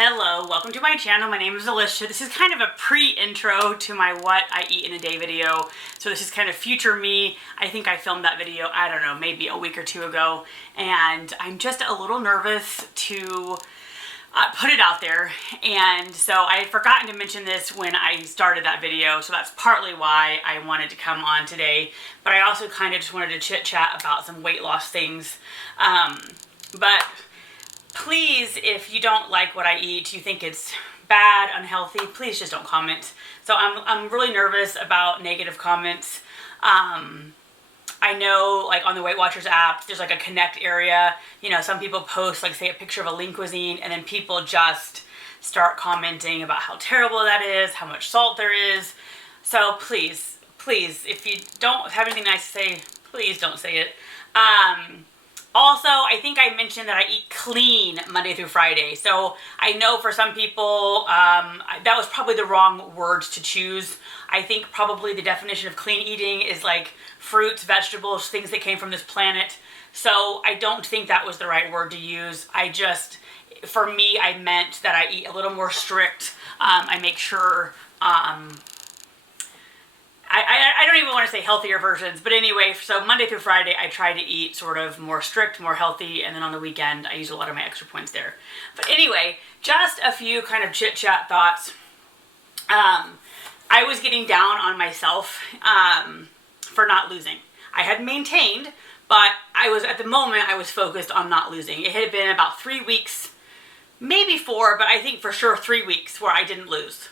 Hello, welcome to my channel. My name is Alicia. This is kind of a pre-intro to my what I eat in a day video. So this is kind of future me. I think I filmed that video, I don't know, maybe a week or two ago. And I'm just a little nervous to put it out there. And so I had forgotten to mention this when I started that video. So that's partly why I wanted to come on today. But I also kind of just wanted to chit chat about some weight loss things. But please, if you don't like what I eat, you think it's bad, unhealthy, please just don't comment. So I'm really nervous about negative comments. I know, like, on the Weight Watchers app, there's like a connect area. You know, some people post, like, say, a picture of a lean cuisine, and then people just start commenting about how terrible that is, how much salt there is. So please, if you don't have anything nice to say, please don't say it. Also, I think I mentioned that I eat clean Monday through Friday. So I know for some people, that was probably the wrong words to choose. I think probably the definition of clean eating is like fruits, vegetables, things that came from this planet. So I don't think that was the right word to use. For me, I meant that I eat a little more strict. I make sure, I don't even want to say healthier versions, but anyway, so Monday through Friday, I try to eat sort of more strict, more healthy, and then on the weekend, I use a lot of my extra points there. But anyway, just a few kind of chit-chat thoughts. I was getting down on myself for not losing. I had maintained, but at the moment, I was focused on not losing. It had been about 3 weeks, maybe 4, but I think for sure 3 weeks where I didn't lose.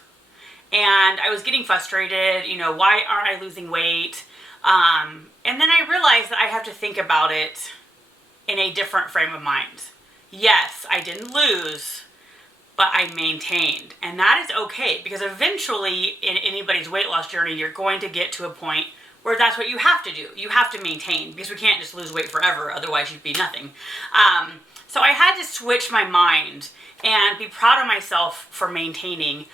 And I was getting frustrated, you know, why aren't I losing weight? And then I realized that I have to think about it in a different frame of mind. Yes, I didn't lose, but I maintained. And that is okay, because eventually in anybody's weight loss journey, you're going to get to a point where that's what you have to do. You have to maintain, because we can't just lose weight forever, otherwise you'd be nothing. So I had to switch my mind and be proud of myself for maintaining.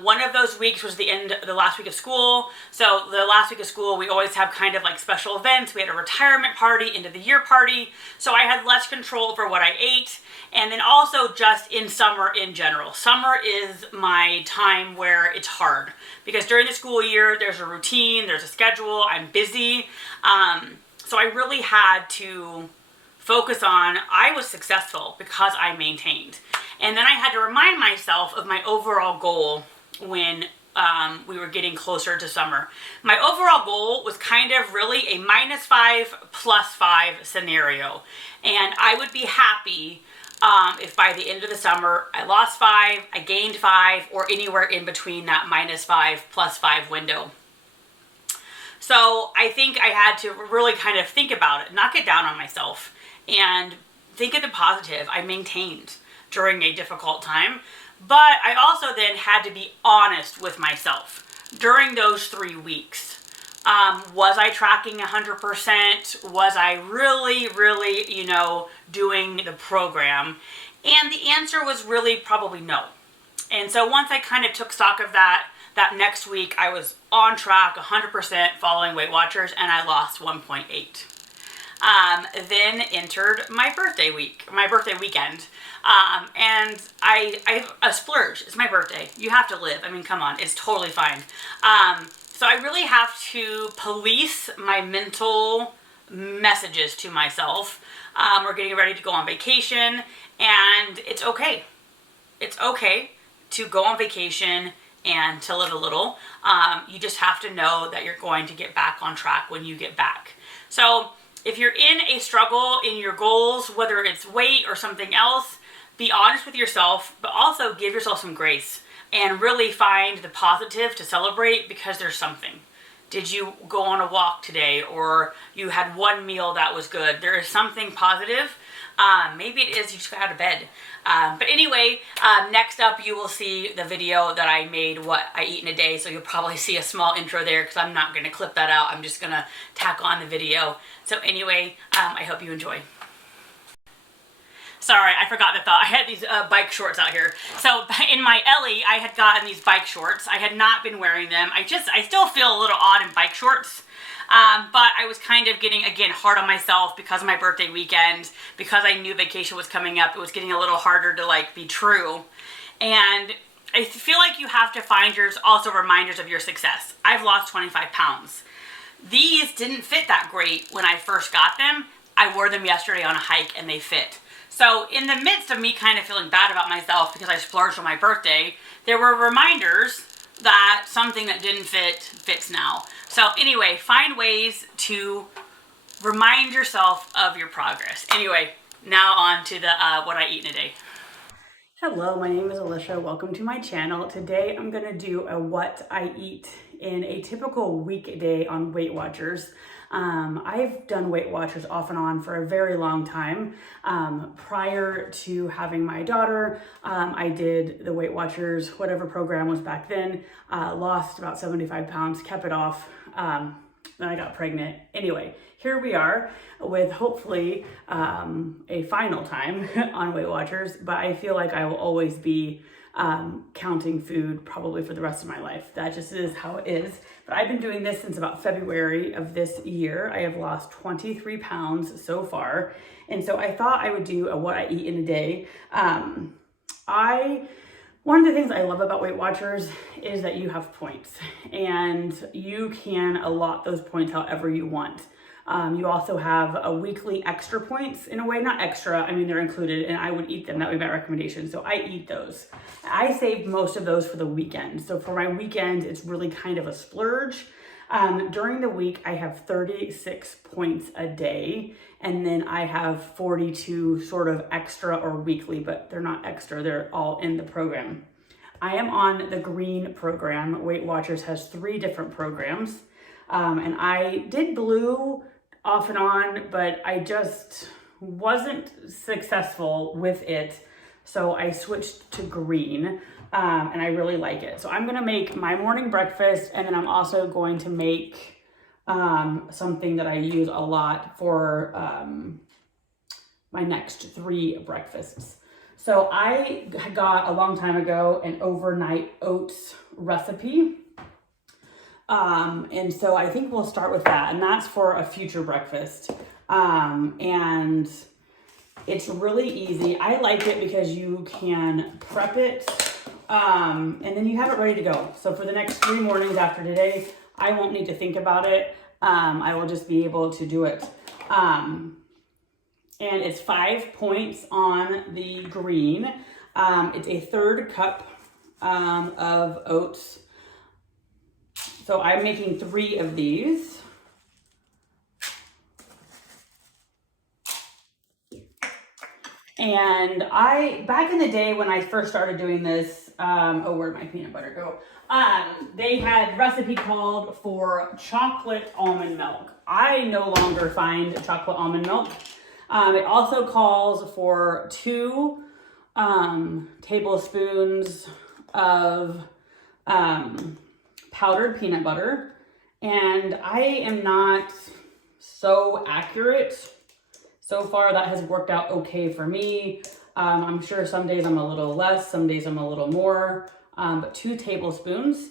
One of those weeks was the last week of school. So the last week of school, we always have kind of like special events. We had a retirement party, end of the year party. So I had less control over what I ate. And then also just in summer in general. Summer is my time where it's hard, because during the school year, there's a routine, there's a schedule, I'm busy. So I really had to focus on, I was successful because I maintained. And then I had to remind myself of my overall goal when we were getting closer to summer. My overall goal was kind of really a -5 +5 scenario. And I would be happy if by the end of the summer I lost 5, I gained 5, or anywhere in between that -5 +5 window. So I think I had to really kind of think about it, not get down on myself, and think of the positive. I maintained during a difficult time, but I also then had to be honest with myself during those 3 weeks. Was I tracking 100%? Was I really, you know, doing the program? And the answer was really probably no. And so once I kind of took stock of that next week, I was on track 100% following Weight Watchers, and I lost 1.8. Then entered my birthday weekend. And I splurge. It's my birthday. You have to live. I mean, come on, it's totally fine. So I really have to police my mental messages to myself. We're getting ready to go on vacation, and it's okay. It's okay to go on vacation and to live a little. You just have to know that you're going to get back on track when you get back. So if you're in a struggle in your goals, whether it's weight or something else, be honest with yourself, but also give yourself some grace and really find the positive to celebrate, because there's something. Did you go on a walk today, or you had one meal that was good? There is something positive. Maybe it is you just got out of bed. But anyway, next up you will see the video that I made, what I eat in a day. So you'll probably see a small intro there, because I'm not going to clip that out. I'm just going to tack on the video. So anyway, I hope you enjoy. Sorry, I forgot the thought. I had these bike shorts out here. So in my Ellie, I had gotten these bike shorts. I had not been wearing them. I still feel a little odd in bike shorts. But I was kind of getting, again, hard on myself because of my birthday weekend, because I knew vacation was coming up. It was getting a little harder to like be true. And I feel like you have to find also reminders of your success. I've lost 25 pounds. These didn't fit that great when I first got them. I wore them yesterday on a hike and they fit. So in the midst of me kind of feeling bad about myself because I splurged on my birthday, there were reminders that something that didn't fit fits now. So anyway, find ways to remind yourself of your progress. Anyway, now on to the what I eat in a day. Hello, my name is Alicia. Welcome to my channel. Today I'm gonna do a what I eat in a typical weekday on Weight Watchers. I've done Weight Watchers off and on for a very long time. Prior to having my daughter, I did the Weight Watchers, whatever program was back then, lost about 75 pounds, kept it off, then I got pregnant. Anyway, here we are with hopefully a final time on Weight Watchers, but I feel like I will always be counting food probably for the rest of my life. That just is how it is. But I've been doing this since about February of this year. I have lost 23 pounds so far. And so I thought I would do a what I eat in a day. One of the things I love about Weight Watchers is that you have points and you can allot those points however you want. You also have a weekly extra points in a way, not extra, I mean, they're included and I would eat them. That would be my recommendation. So I eat those. I saved most of those for the weekend. So for my weekend, it's really kind of a splurge. During the week, I have 36 points a day. And then I have 42 sort of extra or weekly, but they're not extra. They're all in the program. I am on the green program. Weight Watchers has 3 different programs. And I did blue off and on, but I just wasn't successful with it. So I switched to green, and I really like it. So I'm gonna make my morning breakfast, and then I'm also going to make something that I use a lot for my next 3 breakfasts. So I got a long time ago an overnight oats recipe. And so I think we'll start with that, and that's for a future breakfast. And it's really easy. I like it because you can prep it, and then you have it ready to go. So for the next 3 mornings after today, I won't need to think about it. I will just be able to do it. And it's 5 points on the green. It's a 1/3 cup, of oats. So I'm making 3 of these. And back in the day when I first started doing this, where'd my peanut butter go? They had recipe called for chocolate almond milk. I no longer find chocolate almond milk. It also calls for 2 tablespoons of powdered peanut butter, and I am not so accurate. So far that has worked out okay for me. I'm sure some days I'm a little less, some days I'm a little more, but 2 tablespoons.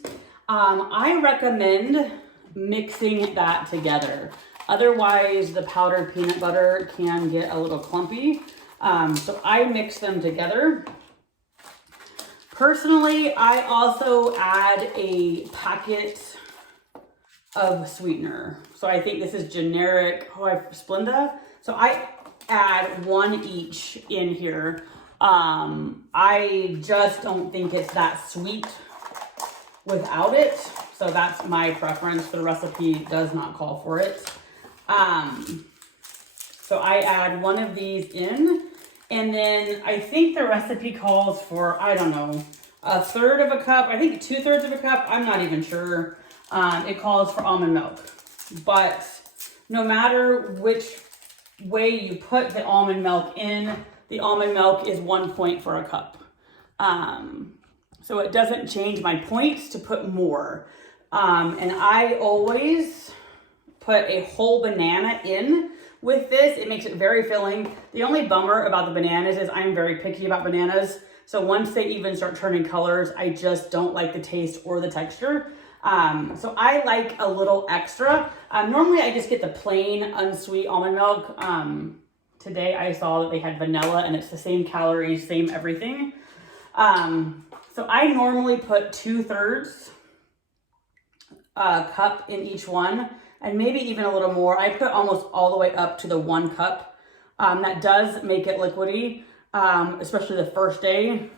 I recommend mixing that together. Otherwise the powdered peanut butter can get a little clumpy. So I mix them together. Personally, I also add a packet of sweetener. So I think this is generic Splenda. So I add 1 each in here. I just don't think it's that sweet without it. So that's my preference. The recipe does not call for it. So I add 1 of these in. And then I think the recipe calls for, I don't know, 1/3 of a cup. I think 2/3 of a cup. I'm not even sure. It calls for almond milk. But no matter which way you put the almond milk in, the almond milk is 1 point for a cup. So it doesn't change my points to put more. And I always put a whole banana in with this. It makes it very filling. The only bummer about the bananas is I'm very picky about bananas. So once they even start turning colors, I just don't like the taste or the texture. So I like a little extra. Normally I just get the plain unsweet almond milk. Today I saw that they had vanilla and it's the same calories, same everything. So I normally put 2/3 cup in each one, and maybe even a little more. I put almost all the way up to the 1 cup. That does make it liquidy, especially the first day.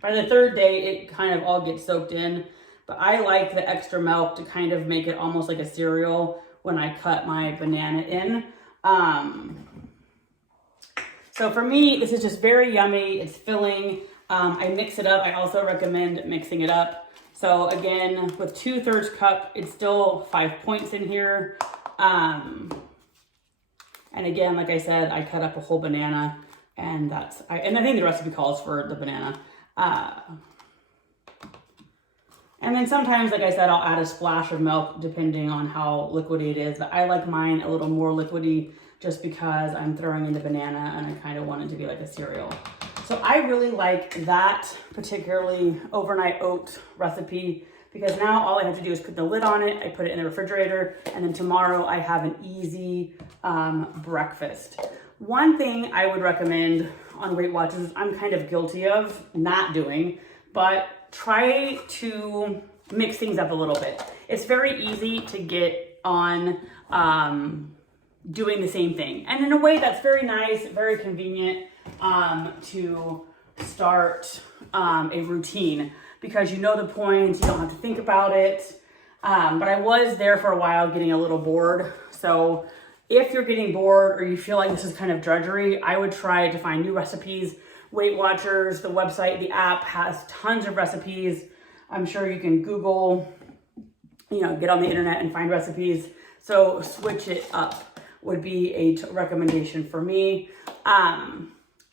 By the 3rd day, it kind of all gets soaked in, but I like the extra milk to kind of make it almost like a cereal when I cut my banana in. So for me, this is just very yummy. It's filling. I mix it up. I also recommend mixing it up. So again, with 2/3 cup, it's still 5 points in here. And again, like I said, I cut up a whole banana, and and I think the recipe calls for the banana. And then sometimes, like I said, I'll add a splash of milk depending on how liquidy it is. But I like mine a little more liquidy just because I'm throwing in the banana and I kind of want it to be like a cereal. So I really like that particularly overnight oat recipe, because now all I have to do is put the lid on it, I put it in the refrigerator, and then tomorrow I have an easy breakfast. One thing I would recommend on Weight Watchers, I'm kind of guilty of not doing, but try to mix things up a little bit. It's very easy to get on doing the same thing. And in a way that's very nice, very convenient to start a routine, because you know the points, you don't have to think about it. But I was there for a while getting a little bored. So if you're getting bored or you feel like this is kind of drudgery, I would try to find new recipes. Weight Watchers, the website, the app has tons of recipes. I'm sure you can Google, get on the internet and find recipes. So switch it up would be a recommendation for me.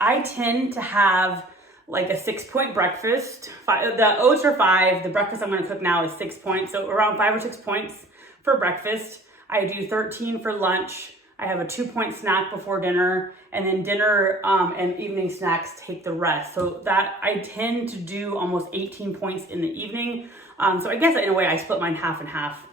I tend to have like a 6-point breakfast. The oats are 5. The breakfast I'm going to cook now is 6 points. So around 5 or 6 points for breakfast. I do 13 for lunch. I have a 2-point snack before dinner, and then dinner and evening snacks take the rest. So that I tend to do almost 18 points in the evening. So I guess in a way I split mine half and half.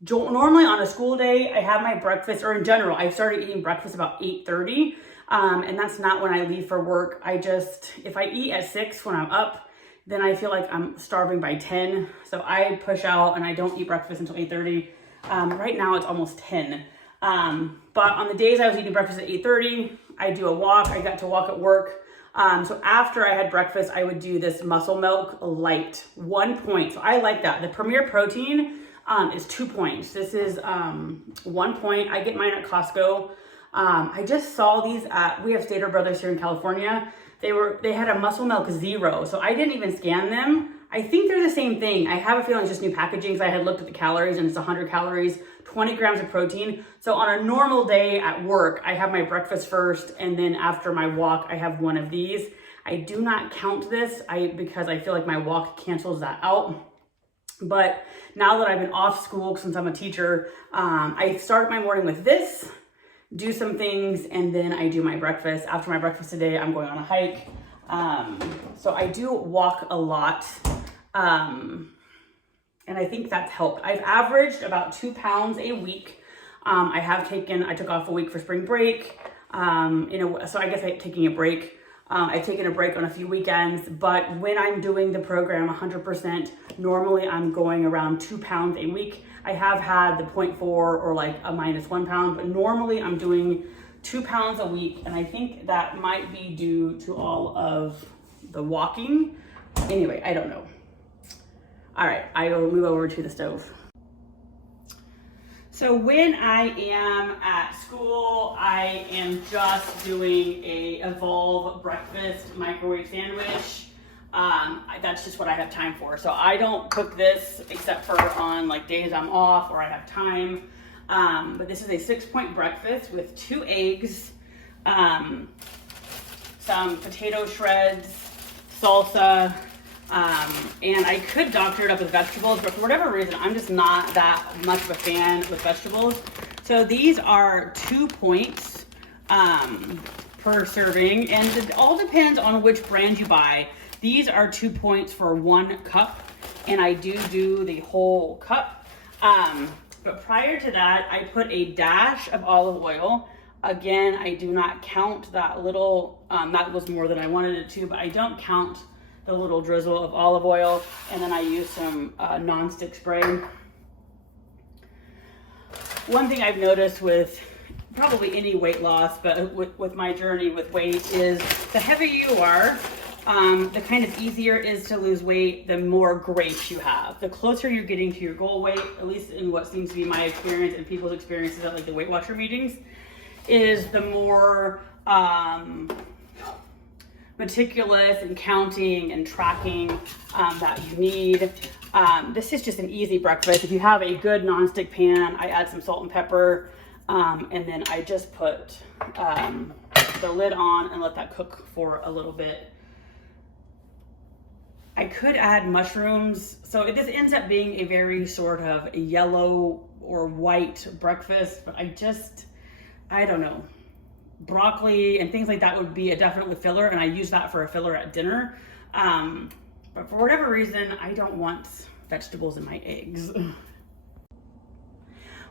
Normally on a school day, I have my breakfast, or in general, I started eating breakfast about 8:30. And that's not when I leave for work. If I eat at 6 when I'm up, then I feel like I'm starving by 10. So I push out and I don't eat breakfast until 8:30. Right now it's almost 10. But on the days I was eating breakfast at 8:30, I do a walk. I got to walk at work. So after I had breakfast, I would do this muscle milk light, 1 point. So I like that. The Premier Protein is 2 points. This is 1 point. I get mine at Costco. I just saw these we have Stater Brothers here in California. They had a muscle milk 0, so I didn't even scan them. I think they're the same thing. I have a feeling it's just new packaging, because I had looked at the calories and it's 100 calories, 20 grams of protein. So on a normal day at work, I have my breakfast first, and then after my walk, I have one of these. I do not count this because I feel like my walk cancels that out. But now that I've been off school since I'm a teacher, I start my morning with this, do some things, and then I do my breakfast. After my breakfast today, I'm going on a hike. So I do walk a lot. And I think that's helped. I've averaged about 2 pounds a week. I took off a week for spring break. So I guess I'm taking a break. I've taken a break on a few weekends, but when I'm doing the program 100%, normally I'm going around 2 pounds a week. I have had the 0.4 or like a -1 pound, but normally I'm doing 2 pounds a week. And I think that might be due to all of the walking. Anyway, I don't know. All right, I will move over to the stove. So when I am at school, I am just doing a Evolve breakfast microwave sandwich. That's just what I have time for. So I don't cook this except for on like days I'm off or I have time. But this is a 6-point breakfast with 2 eggs, some potato shreds, salsa, and I could doctor it up with vegetables, but for whatever reason, I'm just not that much of a fan with vegetables. So these are 2 points per serving, and it all depends on which brand you buy. These are 2 points for 1 cup. and I do the whole cup. But prior to that, I put a dash of olive oil. Again, I do not count that little, that was more than I wanted it to, but I don't count the little drizzle of olive oil. And then I use some non-stick spray. One thing I've noticed with probably any weight loss, but with my journey with weight, is the heavier you are, the kind of easier it is to lose weight, the more grace you have. The closer you're getting to your goal weight, at least in what seems to be my experience and people's experiences at like the Weight Watcher meetings, is the more meticulous and counting and tracking that you need. This is just an easy breakfast. If you have a good non-stick pan, I add some salt and pepper, and then I just put the lid on and let that cook for a little bit. I could add mushrooms. So this ends up being a very sort of a yellow or white breakfast, but I don't know. Broccoli and things like that would be a definite filler, and I use that for a filler at dinner. But for whatever reason, I don't want vegetables in my eggs.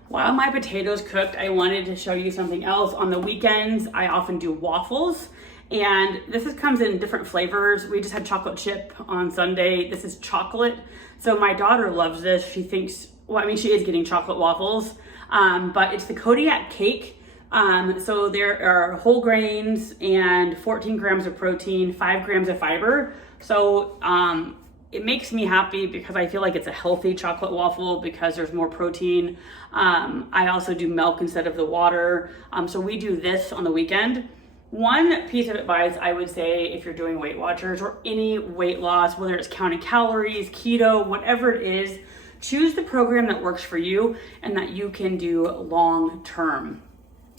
While my potatoes cooked, I wanted to show you something else. On the weekends, I often do waffles, and comes in different flavors. We just had chocolate chip on Sunday. This is chocolate. So my daughter loves this. She thinks, well, I mean, she is getting chocolate waffles, but it's the Kodiak cake. So there are whole grains and 14 grams of protein, 5 grams of fiber. So it makes me happy because I feel like it's a healthy chocolate waffle because there's more protein. I also do milk instead of the water. So we do this on the weekend. One piece of advice I would say if you're doing Weight Watchers or any weight loss, whether it's counting calories, keto, whatever it is, choose the program that works for you and that you can do long term.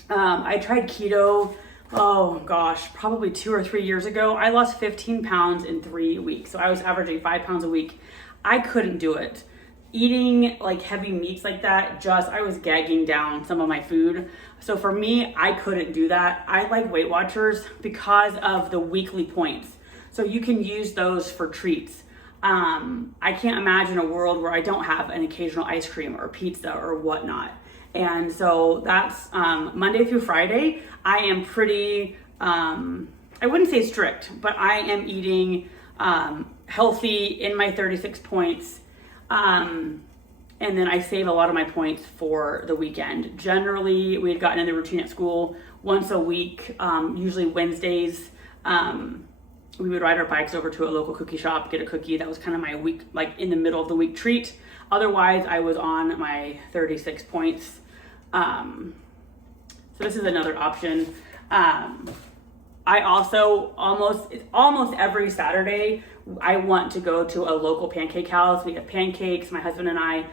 I tried keto, oh gosh, probably 2 or 3 years ago. I lost 15 pounds in 3 weeks. So I was averaging 5 pounds a week. I couldn't do it. Eating like heavy meats like that, I was gagging down some of my food. So for me, I couldn't do that. I like Weight Watchers because of the weekly points. So you can use those for treats. I can't imagine a world where I don't have an occasional ice cream or pizza or whatnot. And so that's Monday through Friday. I am pretty, I wouldn't say strict, but I am eating healthy in my 36 points. And then I save a lot of my points for the weekend. Generally, we had gotten in the routine at school once a week, usually Wednesdays. We would ride our bikes over to a local cookie shop, get a cookie. That was kind of my week, like in the middle of the week treat. Otherwise, I was on my 36 points. So this is another option. I also almost every Saturday, I want to go to a local pancake house. We have pancakes. My husband and I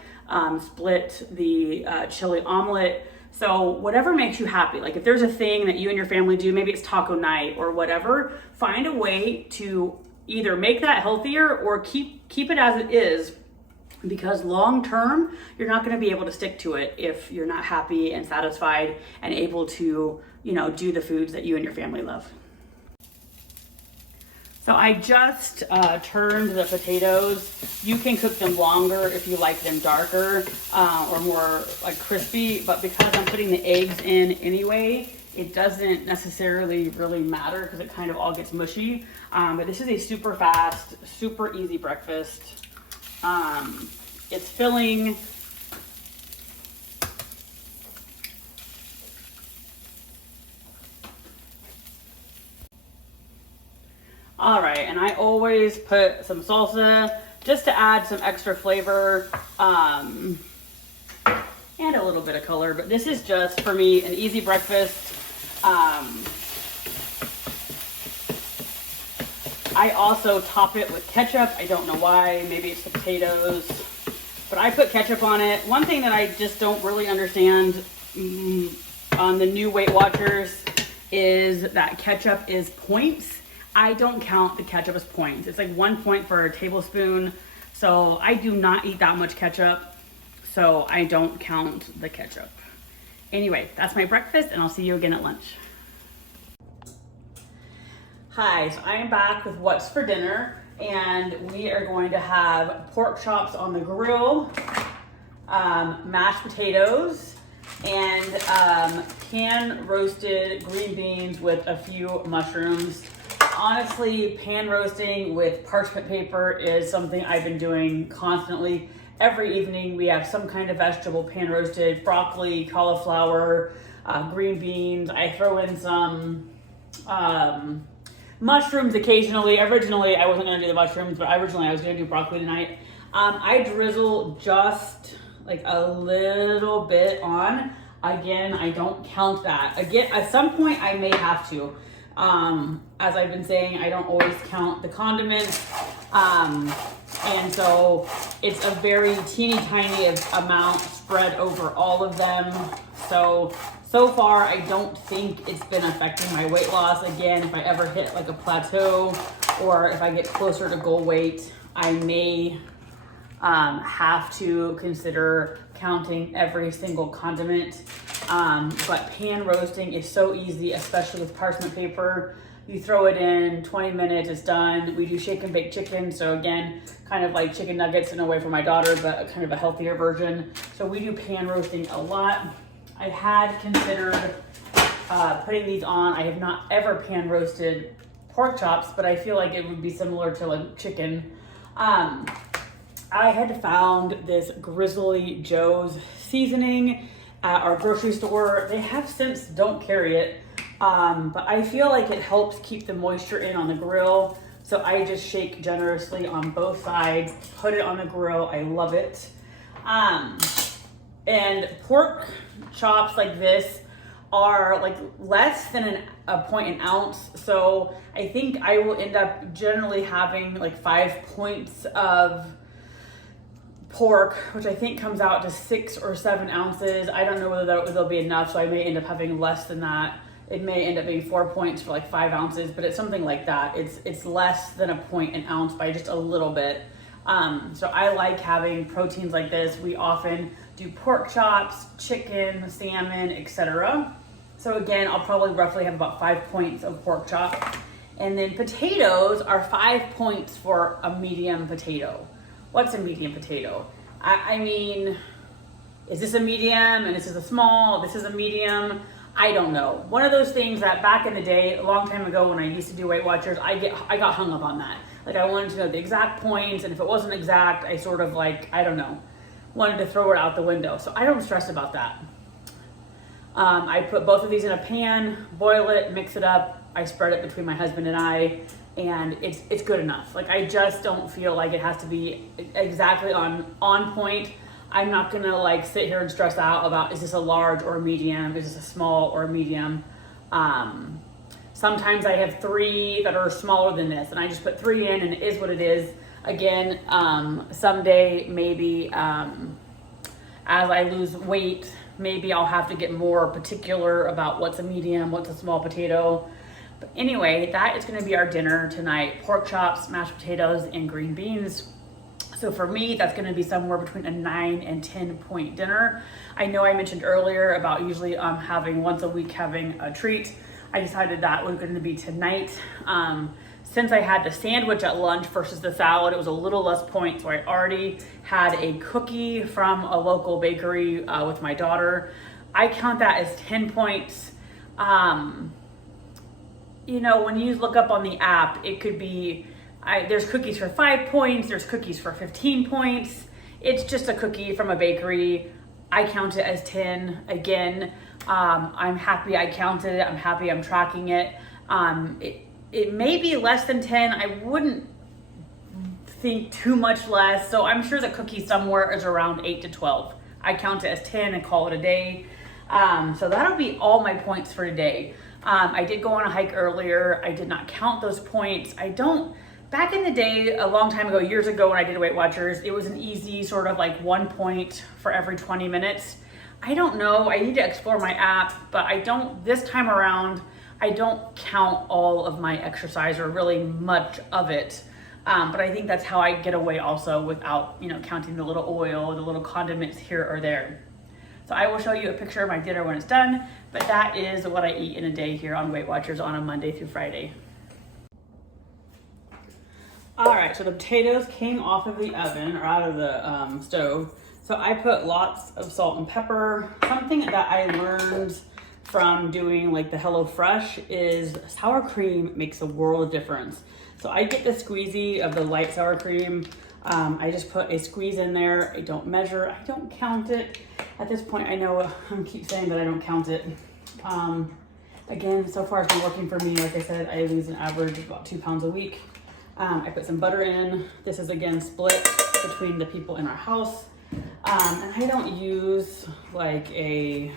split the chili omelet. So whatever makes you happy, like if there's a thing that you and your family do, maybe it's taco night or whatever, find a way to either make that healthier or keep it as it is, because long term, you're not going to be able to stick to it if you're not happy and satisfied and able to, do the foods that you and your family love. So I just turned the potatoes. You can cook them longer if you like them darker or more like crispy, but because I'm putting the eggs in anyway, it doesn't necessarily really matter because it kind of all gets mushy. But this is a super fast, super easy breakfast. It's filling. All right, and I always put some salsa just to add some extra flavor and a little bit of color, but this is just, for me, an easy breakfast. I also top it with ketchup. I don't know why, maybe it's the potatoes, but I put ketchup on it. One thing that I just don't really understand on the new Weight Watchers is that ketchup is points. I don't count the ketchup as points. It's like 1 point for a tablespoon. So I do not eat that much ketchup. So I don't count the ketchup. Anyway, that's my breakfast and I'll see you again at lunch. Hi, so I am back with what's for dinner. And we are going to have pork chops on the grill, mashed potatoes, and pan roasted green beans with a few mushrooms. Honestly, pan roasting with parchment paper is something I've been doing constantly. Every evening we have some kind of vegetable pan roasted, broccoli, cauliflower, green beans. I throw in some mushrooms occasionally. Originally, I wasn't gonna do the mushrooms, but originally I was gonna do broccoli tonight. I drizzle just like a little bit on. Again, I don't count that. Again, at some point I may have to. As I've been saying, I don't always count the condiments. And so it's a very teeny tiny amount spread over all of them. So far, I don't think it's been affecting my weight loss. Again, if I ever hit like a plateau or if I get closer to goal weight, I may have to consider counting every single condiment. But pan roasting is so easy, especially with parchment paper. You throw it in, 20 minutes, it's done. We do shake and bake chicken. So again, kind of like chicken nuggets in a way for my daughter, but kind of a healthier version. So we do pan roasting a lot. I had considered putting these on. I have not ever pan roasted pork chops, but I feel like it would be similar to like chicken. I had found this Grizzly Joe's seasoning at our grocery store. They have since don't carry it, but I feel like it helps keep the moisture in on the grill. So I just shake generously on both sides, put it on the grill. I love it. And pork chops like this are like less than a point an ounce. So I think I will end up generally having like 5 points of pork, which I think comes out to 6 or 7 ounces. I don't know whether that'll be enough, so I may end up having less than that. It may end up being 4 points for like 5 ounces, but it's something like that. It's less than a point an ounce by just a little bit. So I like having proteins like this. We often do pork chops, chicken, salmon, etc. So again, I'll probably roughly have about 5 points of pork chop. And then potatoes are 5 points for a medium potato. What's a medium potato? I mean, is this a medium and this is a small, this is a medium? I don't know. One of those things that back in the day, a long time ago when I used to do Weight Watchers, I got hung up on that. Like I wanted to know the exact points, and if it wasn't exact, I sort of like, I don't know, wanted to throw it out the window. So I don't stress about that. I put both of these in a pan, boil it, mix it up. I spread it between my husband and I, and it's good enough. Like I just don't feel like it has to be exactly on point. I'm not gonna like sit here and stress out about, is this a large or a medium? Is this a small or a medium? Sometimes I have 3 that are smaller than this, and I just put 3 in, and it is what it is. Again, someday maybe as I lose weight, maybe I'll have to get more particular about what's a medium, what's a small potato. But anyway, that is going to be our dinner tonight. Pork chops, mashed potatoes, and green beans. So for me, that's going to be somewhere between a 9 and 10 point dinner. I know I mentioned earlier about usually having once a week having a treat. I decided that was going to be tonight. Since I had the sandwich at lunch versus the salad, it was a little less points. So I already had a cookie from a local bakery with my daughter. I count that as 10 points. You know, when you look up on the app, it could be, there's cookies for 5 points, there's cookies for 15 points. It's just a cookie from a bakery. I count it as 10. Again, I'm happy I counted it. I'm happy I'm tracking it. It may be less than 10. I wouldn't think too much less. So I'm sure the cookie somewhere is around 8 to 12. I count it as 10 and call it a day. So that'll be all my points for today. I did go on a hike earlier. I did not count those points. Back in the day, a long time ago, years ago when I did Weight Watchers, it was an easy sort of like 1 point for every 20 minutes. I don't know, I need to explore my app, but this time around, I don't count all of my exercise or really much of it. But I think that's how I get away also without, counting the little oil, the little condiments here or there. So I will show you a picture of my dinner when it's done, but that is what I eat in a day here on Weight Watchers on a Monday through Friday. All right, so the potatoes came off of the oven or out of the stove. So I put lots of salt and pepper. Something that I learned from doing like the HelloFresh is sour cream makes a world of difference. So I get the squeezy of the light sour cream. I just put a squeeze in there. I don't measure, I don't count it. At this point, I know I keep saying that I don't count it. Again, so far it's been working for me. Like I said, I lose an average of about 2 pounds a week. I put some butter in. This is again split between the people in our house. And I don't use like a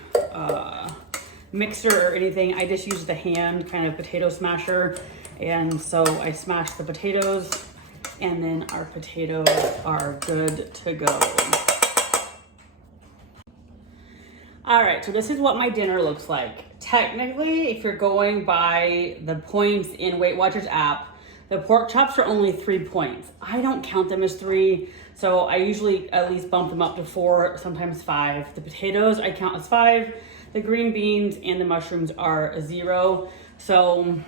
mixer or anything. I just use the hand kind of potato smasher. And so I smash the potatoes and then our potatoes are good to go. All right, so this is what my dinner looks like. Technically, if you're going by the points in Weight Watchers app, the pork chops are only 3 points. I don't count them as 3, so I usually at least bump them up to 4, sometimes 5. The potatoes I count as 5. The green beans and the mushrooms are 0. So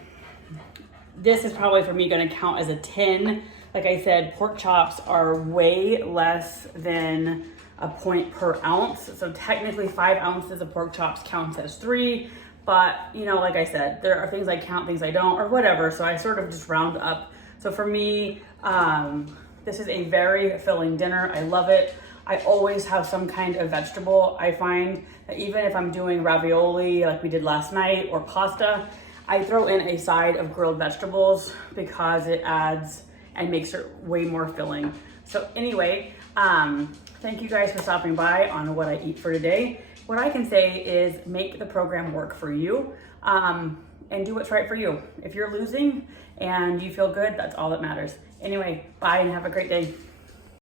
this is probably for me gonna count as a 10. Like I said, pork chops are way less than a point per ounce. So technically 5 ounces of pork chops counts as 3. But, you know, like I said, there are things I count, things I don't, or whatever. So I sort of just round up. So for me, this is a very filling dinner. I love it. I always have some kind of vegetable. I find that even if I'm doing ravioli like we did last night or pasta, I throw in a side of grilled vegetables because it adds and makes it way more filling. So anyway, thank you guys for stopping by on what I eat for today. What I can say is make the program work for you and do what's right for you. If you're losing and you feel good, that's all that matters. Anyway, bye and have a great day.